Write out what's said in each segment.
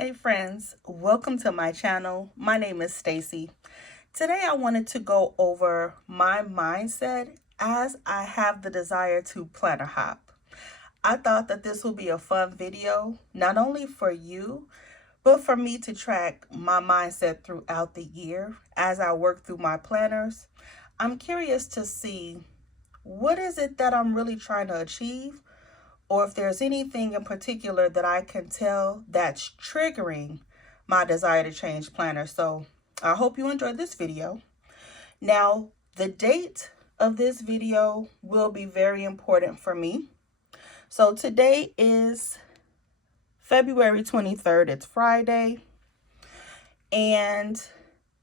Hey friends, welcome to my channel. My name is Stacy. Today I wanted to go over my mindset as I have the desire to planner hop. I thought that this would be a fun video, not only for you, but for me to track my mindset throughout the year as I work through my planners. I'm curious to see what is it that I'm really trying to achieve, or if there's anything in particular that I can tell that's triggering my desire to change planner. So I hope you enjoyed this video. Now, the date of this video will be very important for me. So today is February 23rd. It's Friday. And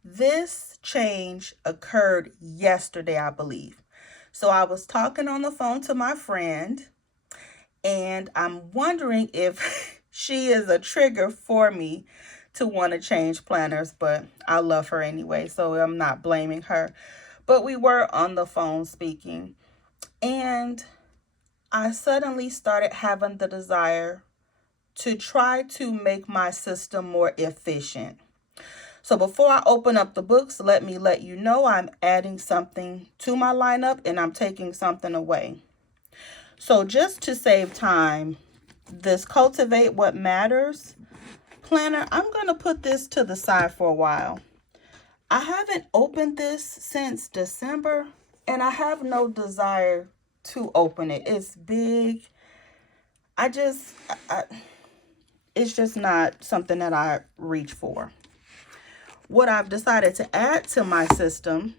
this change occurred yesterday, I believe. So I was talking on the phone to my friend, and I'm wondering if she is a trigger for me to want to change planners, but I love her anyway, so I'm not blaming her. But we were on the phone speaking, and I suddenly started having the desire to try to make my system more efficient. So before I open up the books, let me let you know I'm adding something to my lineup and I'm taking something away. So just to save time, this Cultivate What Matters planner, I'm going to put this to the side for a while. I haven't opened this since December, and I have no desire to open it. It's big. It's just not something that I reach for. What I've decided to add to my system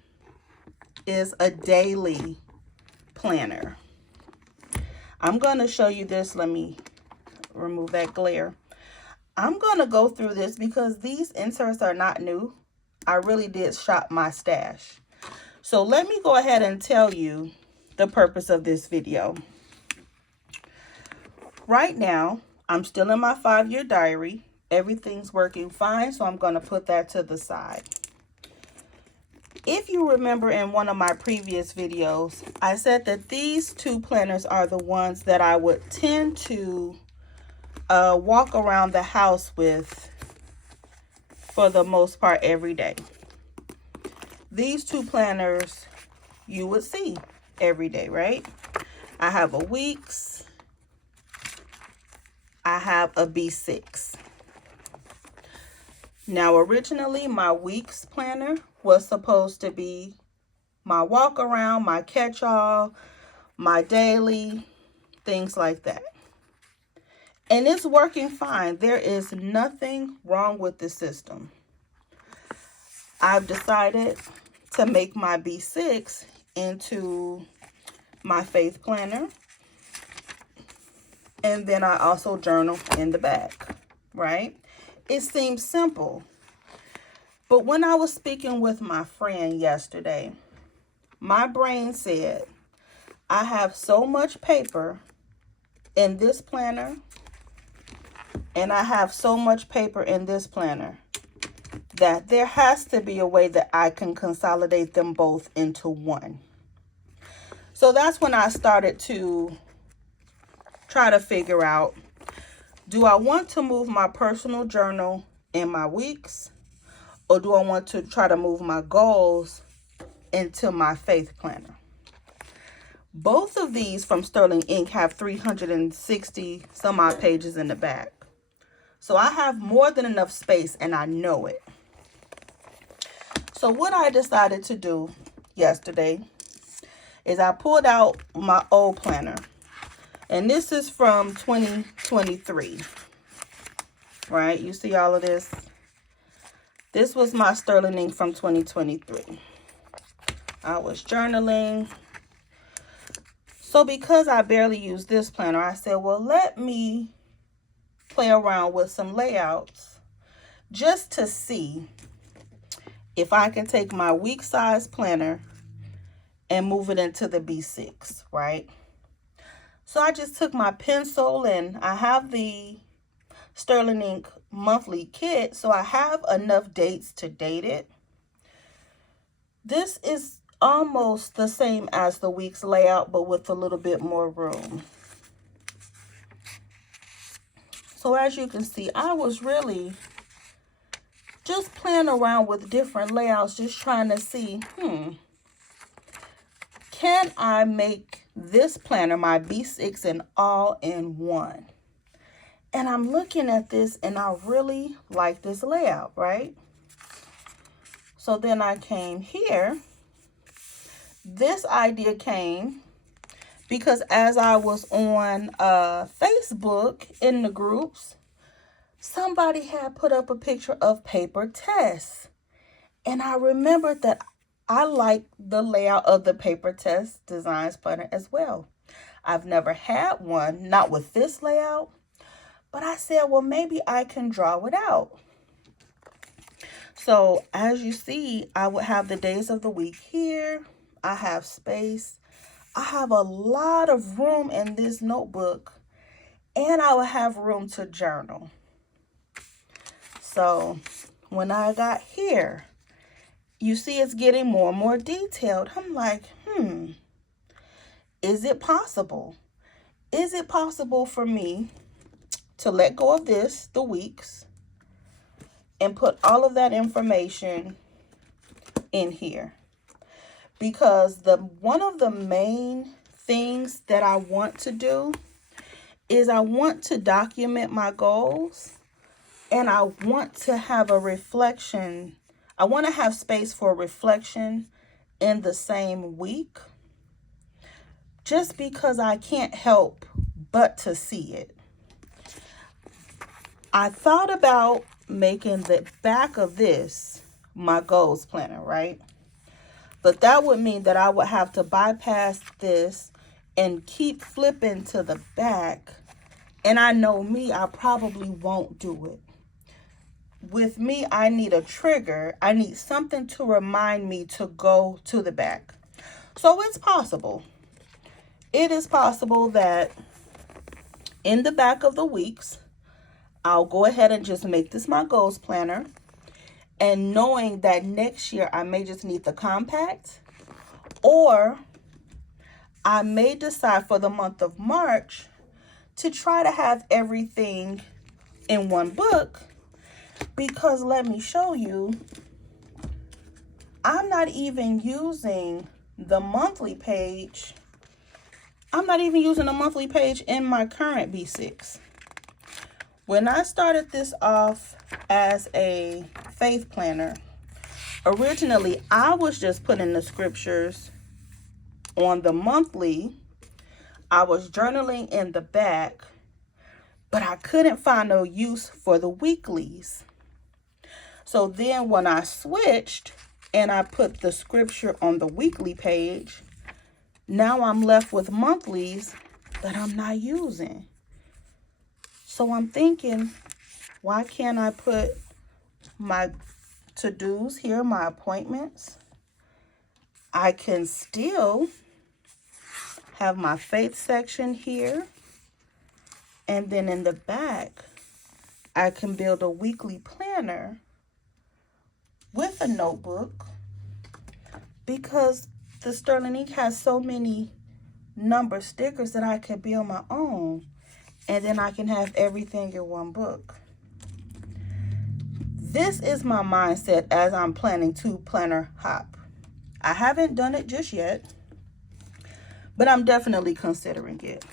is a daily planner. I'm going to show you this. Let me remove that glare. I'm going to go through this because these inserts are not new. I really did shop my stash. So let me go ahead and tell you the purpose of this video. Right now, I'm still in my 5-year diary. Everything's working fine, so I'm going to put that to the side. If you remember in one of my previous videos, I said that these two planners are the ones that I would tend to walk around the house with for the most part every day. These two planners you would see every day, right? I have a weeks, I have a B6. Now, originally, my weeks planner was supposed to be my walk around, my catch-all, my daily, things like that. And it's working fine. There is nothing wrong with the system. I've decided to make my B6 into my faith planner. And then I also journal in the back, right? It seems simple. But when I was speaking with my friend yesterday, my brain said, I have so much paper in this planner, and I have so much paper in this planner, that there has to be a way that I can consolidate them both into one. So that's when I started to try to figure out, do I want to move my personal journal in my weeks, or do I want to try to move my goals into my faith planner? Both of these from Sterling Ink have 360 some odd pages in the back. So I have more than enough space, and I know it. So what I decided to do yesterday is I pulled out my old planner. And this is from 2023. Right? You see all of this? This was my Sterling Ink from 2023. I was journaling. So because I barely use this planner, I said, well, let me play around with some layouts just to see if I can take my week size planner and move it into the B6, right? So I just took my pencil, and I have the Sterling Ink monthly kit, so I have enough dates to date it. This is almost the same as the week's layout, but with a little bit more room. So as you can see, I was really just playing around with different layouts, just trying to see, can I make this planner, my B6, an all-in-one? And I'm looking at this and I really like this layout, right? So then I came here. This idea came because as I was on Facebook in the groups, somebody had put up a picture of paper test. And I remembered that I like the layout of the paper test designs planner as well. I've never had one, not with this layout, but I said, well, maybe I can draw it out. So as you see, I would have the days of the week here. I have space. I have a lot of room in this notebook, and I will have room to journal. So when I got here, you see it's getting more and more detailed. I'm like, is it possible? Is it possible for me to let go of this, the weeks, and put all of that information in here? Because one of the main things that I want to do is I want to document my goals, and I want to have a reflection. I want to have space for reflection in the same week, just because I can't help but to see it. I thought about making the back of this my goals planner, right? But that would mean that I would have to bypass this and keep flipping to the back. And I know me, I probably won't do it. With me, I need a trigger. I need something to remind me to go to the back. So it's possible. It is possible that in the back of the weeks, I'll go ahead and just make this my goals planner. And knowing that next year I may just need the compact, or I may decide for the month of March to try to have everything in one book, because let me show you, I'm not even using the monthly page. I'm not even using the monthly page in my current B6. When I started this off as a faith planner, originally I was just putting the scriptures on the monthly. I was journaling in the back, but I couldn't find no use for the weeklies. So then when I switched and I put the scripture on the weekly page, now I'm left with monthlies that I'm not using. So I'm thinking, why can't I put my to-dos here, my appointments? I can still have my faith section here. And then in the back, I can build a weekly planner with a notebook, because the Sterling Ink has so many number stickers that I could build my own. And then I can have everything in one book. This is my mindset as I'm planning to planner hop. I haven't done it just yet, but I'm definitely considering it.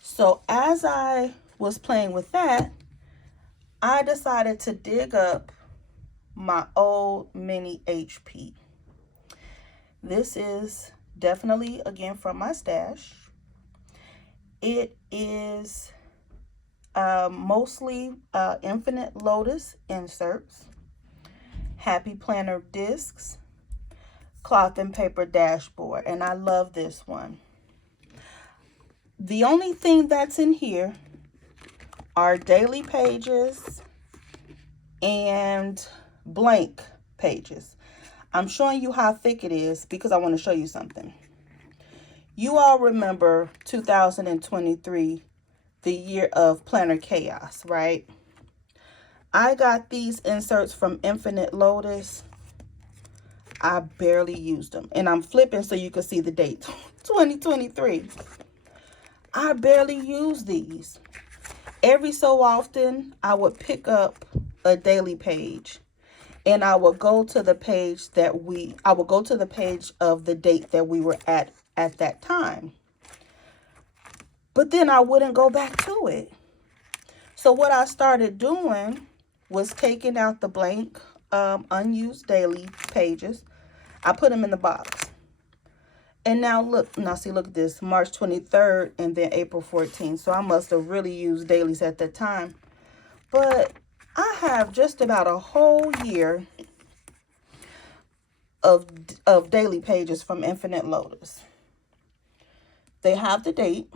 So as I was playing with that, I decided to dig up my old mini HP. This is definitely, again, from my stash. It is mostly Infinite Lotus inserts, Happy Planner discs, cloth and paper dashboard, and I love this one. The only thing that's in here are daily pages and blank pages. I'm showing you how thick it is because I want to show you something. You all remember 2023, the year of planner chaos, right? I got these inserts from Infinite Lotus. I barely used them. And I'm flipping so you can see the date, 2023. I barely used these. every so often I would pick up a daily page, and I would go to the page of the date that we were at that time. But then I wouldn't go back to it. So what I started doing was taking out the blank, unused daily pages. I put them in the box. And now look at this, March 23rd and then April 14th. So I must have really used dailies at that time. But I have just about a whole year of daily pages from Infinite Lotus. They have the date.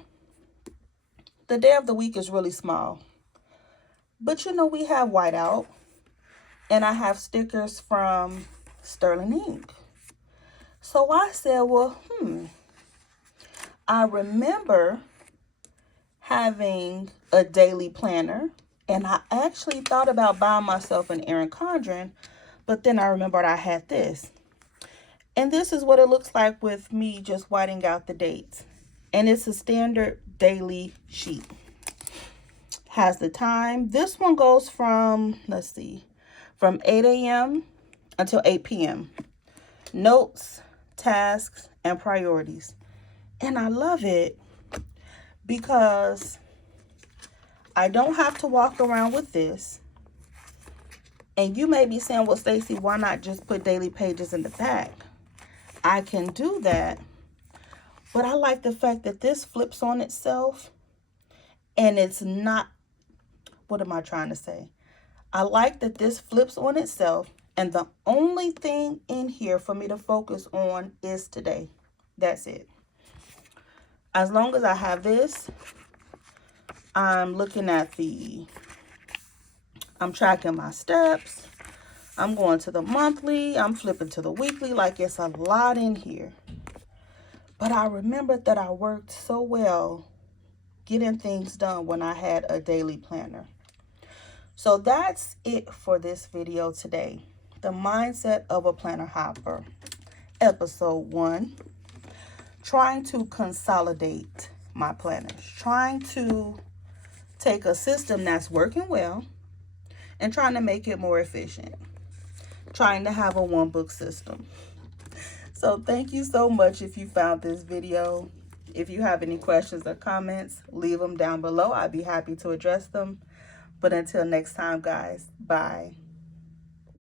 The day of the week is really small. But you know, we have whiteout. And I have stickers from Sterling Ink. So I said, well, I remember having a daily planner, and I actually thought about buying myself an Erin Condren, but then I remembered I had this. And this is what it looks like with me just whiting out the dates. And it's a standard daily sheet. Has the time. This one goes from, from 8 a.m. until 8 p.m. Notes, tasks, and priorities. And I love it because I don't have to walk around with this. And you may be saying, well, Stacey, why not just put daily pages in the back? I can do that. But I like the fact that this flips on itself. And it's not, what am I trying to say? I like that this flips on itself. And the only thing in here for me to focus on is today. That's it. As long as I have this, I'm tracking my steps. I'm going to the monthly. I'm flipping to the weekly. Like, it's a lot in here. But I remembered that I worked so well getting things done when I had a daily planner. So that's it for this video today. The Mindset of a Planner Hopper, episode 1. Trying to consolidate my planners. Trying to take a system that's working well and trying to make it more efficient. Trying to have a one-book system. So thank you so much if you found this video. If you have any questions or comments, leave them down below. I'd be happy to address them. But until next time, guys, bye.